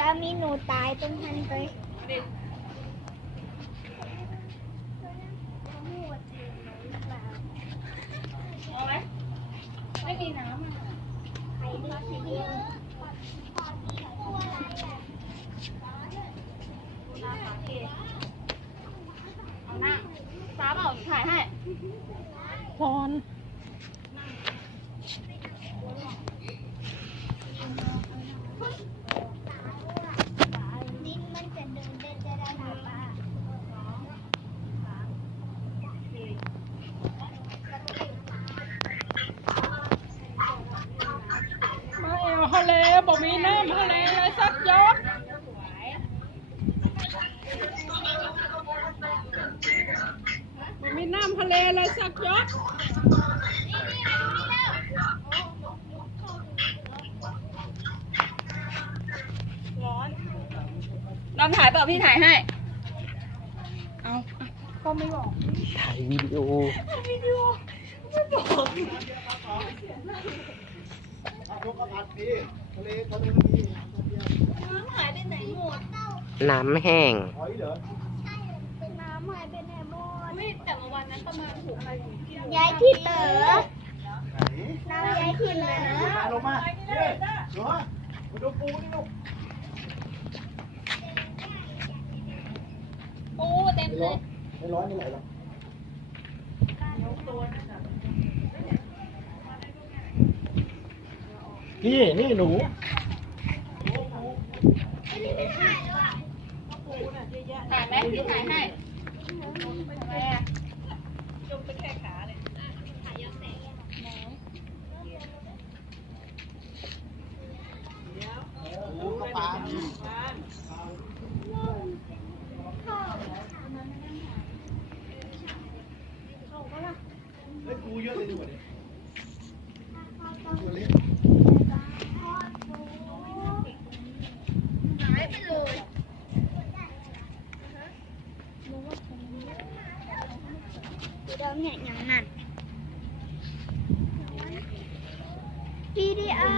จะมีหนูตายตรงทันไปเอาไหมไม่มีน้ำอ่ะใครดีใครดีเอาหน้าฟ้าเปล่าถ่ายให้พรดินมันจะเดินจะได้หรือเปล่ามาเอวทะเลบอกมีน้ำทะเลเลยสักยศบอกมีน้ำทะเลเลยสักยศลองถ่ายเปล่าพี่ถ่ายให้ เอาก็ไม่บอก ถ่ายวิดีโอน้ำหายไปไหนหมด น้ำแห้ง น้ำหายไปไหนหมด ไม่แต่เมื่อวันนั้นประมาณ6 นาที ยายที่เต๋อน้ำยายขึ้นเลยนะ ลงมาเนี่ยหนูมาดูปูนี่ลูก ปูเต็มเลย ไม่ร้อนไม่ไหลหรอกนี่หนู ถ่ายไหมพี่ถ่ายให้ปูก็ปลาเฮ้ยปูเยอะเลยดีกว่าเนี่ยตัวเล็ก หายไปเลยเดี๋ยวเนี่ยอย่างนั้นพี่ดีอา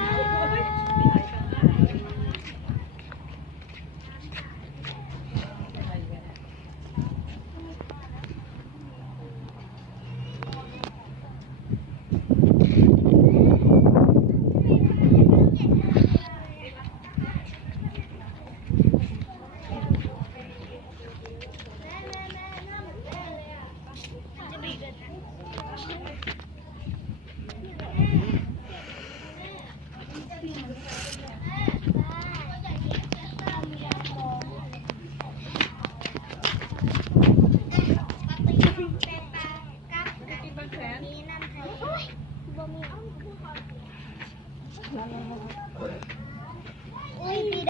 อุ้ยพี่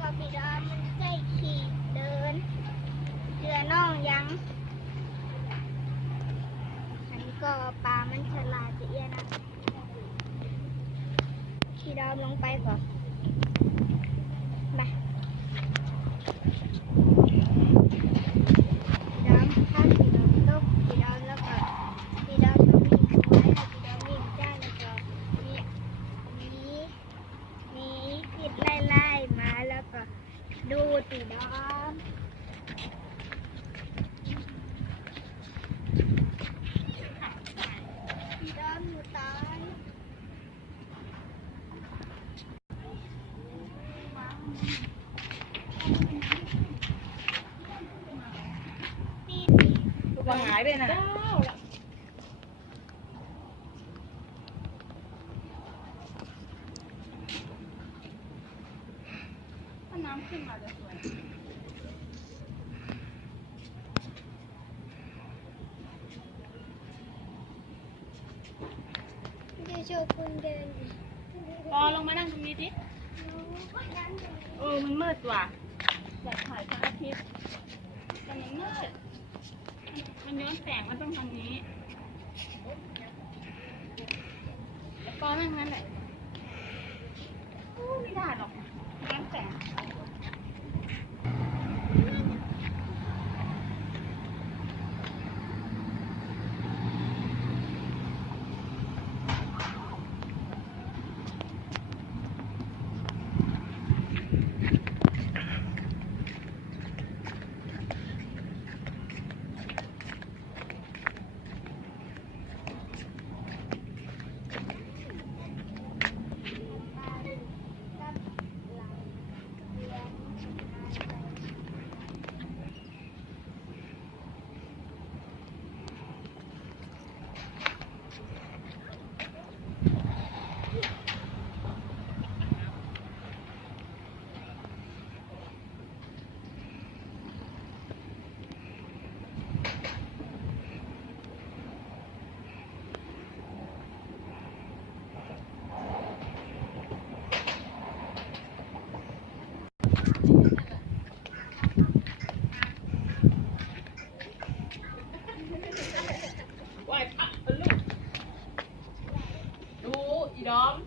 ก็พี่ดามันใส่ขี่เดินเรือน้องยังอันนี้ก็ปลามันฉลาดจะเอี้ยนะขี่ดาวลงไปก่อนไปดาวถ้าขี่ดาวตกขี่ดาวแล้วก็ขี่ดาวจะมีไว้ขี่ดาวมีได้แล้วก็มีผิดไล่มาแล้วก็ดูตีดาวตีดาวหนูตายมันหายไปนะถ้าน้ำขึ้นมาจะสวย จะโชว์คนเดิน พอลงมานั่งตรงนี้ดิมันมืดว่ะอยากถ่ายพระอาทิตย์แต่มันมืดมันย้อนแสงมันต้องทางนี้แล้วก็นั่งนั่นแหละไม่ได้หรอกย้อนแสง ดอม